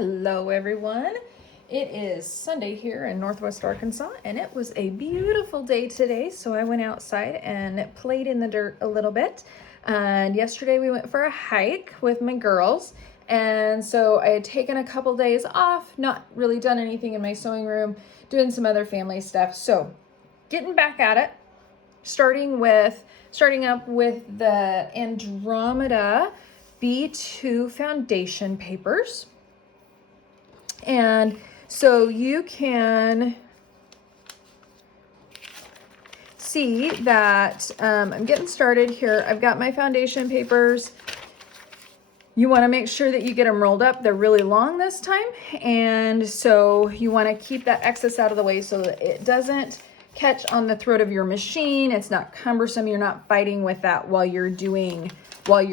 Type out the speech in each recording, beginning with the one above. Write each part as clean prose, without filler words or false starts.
Hello everyone. It is Sunday here in Northwest Arkansas and it was a beautiful day today, so I went outside and played in the dirt a little bit. And yesterday we went for a hike with my girls, and so I had taken a couple days off, not really done anything in my sewing room, doing some other family stuff. So getting back at it, starting up with the Andromeda B2 foundation papers. And so you can see that I'm getting started here. I've got my foundation papers. You want to make sure that you get them rolled up. They're really long this time, and so you want to keep that excess out of the way so that it doesn't catch on the throat of your machine. It's not cumbersome. You're not fighting with that while you're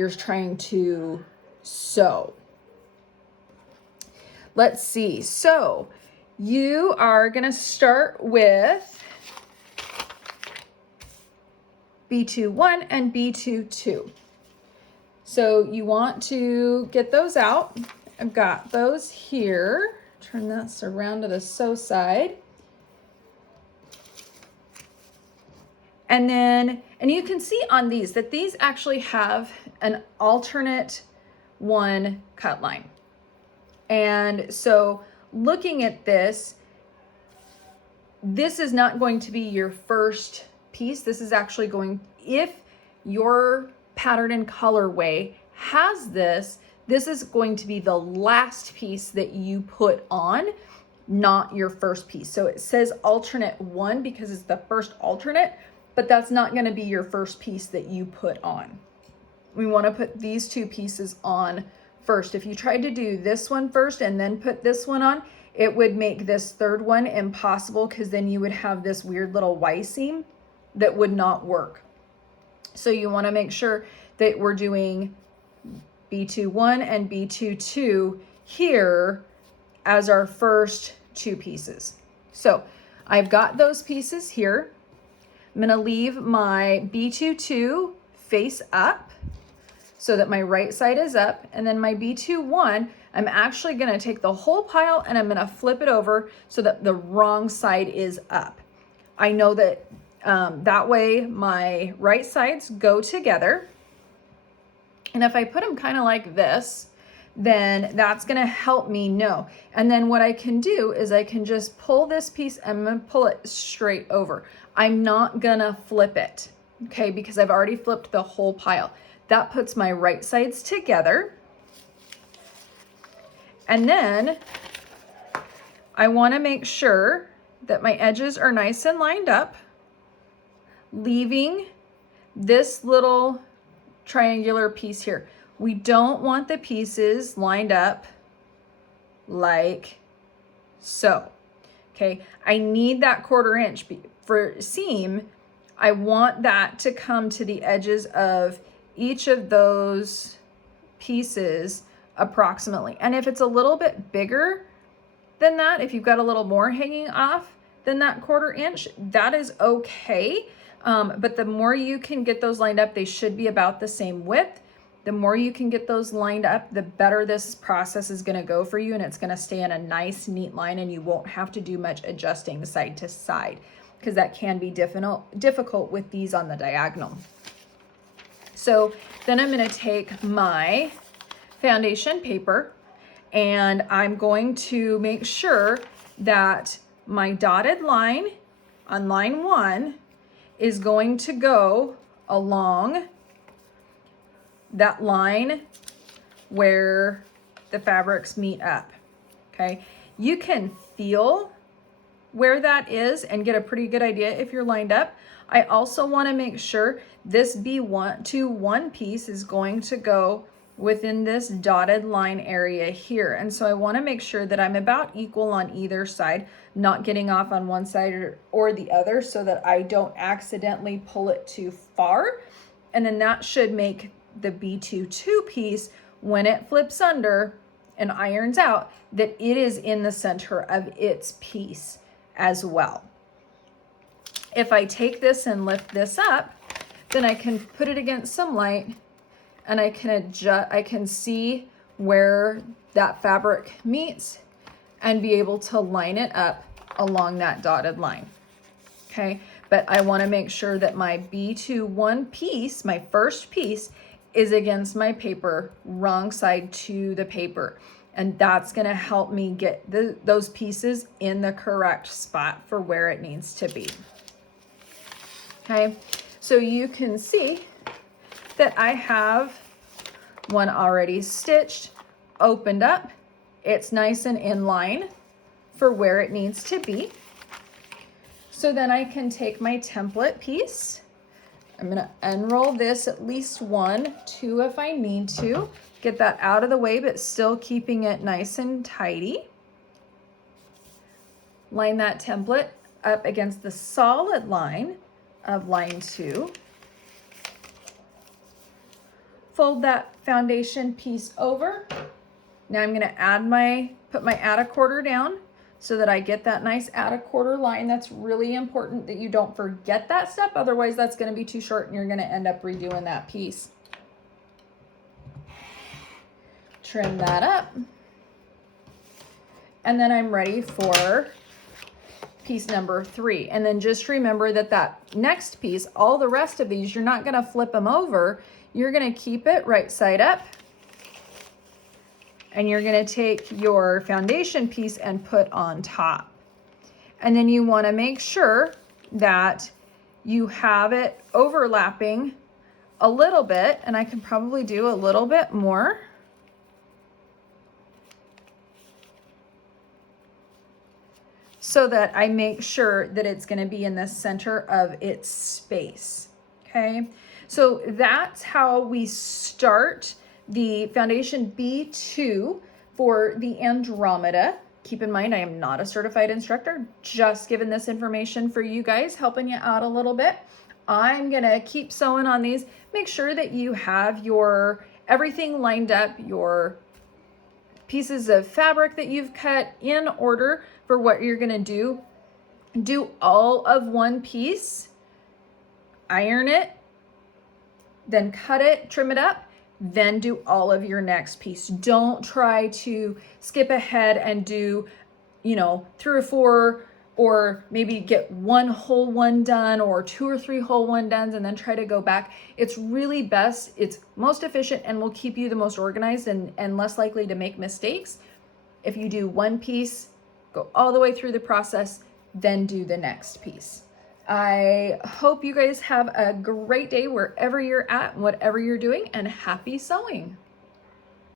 trying to sew. Let's see. So you are going to start with B2-1 and B2-2. So you want to get those out. I've got those here. Turn this around to the sew side. And you can see on these that these actually have an alternate one cut line. And so looking at this is not going to be your first piece. This is actually if your pattern and colorway has this is going to be the last piece that you put on, not your first piece. So it says alternate one because it's the first alternate, but that's not going to be your first piece that you put on. We want to put these two pieces on first. If you tried to do this one first and then put this one on, it would make this third one impossible, because then you would have this weird little Y seam that would not work. So you want to make sure that we're doing B2-1 and B2-2 here as our first two pieces. So I've got those pieces here. I'm going to leave my B2-2 face up so that my right side is up, and then my B2-1, I'm actually going to take the whole pile and I'm going to flip it over so that the wrong side is up. I know that that way my right sides go together, and if I put them kind of like this, then that's going to help me know. And then what I can do is I can just pull this piece and I'm going to pull it straight over. I'm not going to flip it, okay, because I've already flipped the whole pile. That puts my right sides together. And then I want to make sure that my edges are nice and lined up, leaving this little triangular piece here. We don't want the pieces lined up like so. Okay, I need that 1/4 inch for seam. I want that to come to the edges of each of those pieces approximately. And if it's a little bit bigger than that, if you've got a little more hanging off than that 1/4 inch, that is okay. But the more you can get those lined up, they should be about the same width. The more you can get those lined up, the better this process is going to go for you, and it's going to stay in a nice, neat line, and you won't have to do much adjusting side to side, because that can be difficult with these on the diagonal. So then I'm going to take my foundation paper and I'm going to make sure that my dotted line on line 1 is going to go along that line where the fabrics meet up. Okay, you can feel where that is and get a pretty good idea if you're lined up. I also want to make sure this B2-1 piece is going to go within this dotted line area here. And so I want to make sure that I'm about equal on either side, not getting off on one side or the other, so that I don't accidentally pull it too far. And then that should make the B2-2 piece, when it flips under and irons out, that it is in the center of its piece as well. If I take this and lift this up, then I can put it against some light and I can adjust, I can see where that fabric meets and be able to line it up along that dotted line. Okay, but I want to make sure that my B2 piece, my first piece, is against my paper, wrong side to the paper. And that's going to help me get those pieces in the correct spot for where it needs to be. Okay, so you can see that I have one already stitched, opened up. It's nice and in line for where it needs to be. So then I can take my template piece. I'm going to unroll this at least 1, 2 if I need to. Get that out of the way, but still keeping it nice and tidy. Line that template up against the solid line of line 2. Fold that foundation piece over. Now I'm going to put my add a quarter down so that I get that nice add a quarter line. That's really important that you don't forget that step. Otherwise, that's going to be too short and you're going to end up redoing that piece. Trim that up. And then I'm ready for piece number 3. And then just remember that that next piece, all the rest of these, you're not going to flip them over. You're going to keep it right side up. And you're going to take your foundation piece and put on top. And then you want to make sure that you have it overlapping a little bit, and I can probably do a little bit more. So that I make sure that it's going to be in the center of its space. Okay, so that's how we start the foundation B2 for the Andromeda. Keep in mind, I am not a certified instructor, just giving this information for you guys, helping you out a little bit. I'm gonna keep sewing on these. Make sure that you have your everything lined up, your pieces of fabric that you've cut in order for what you're gonna do. Do all of one piece, iron it, then cut it, trim it up, then do all of your next piece. Don't try to skip ahead and do, 3 or 4, or maybe get 1 whole one done or 2 or 3 whole one done and then try to go back. It's really best, it's most efficient and will keep you the most organized and less likely to make mistakes. If you do one piece, go all the way through the process, then do the next piece. I hope you guys have a great day wherever you're at, whatever you're doing, and happy sewing.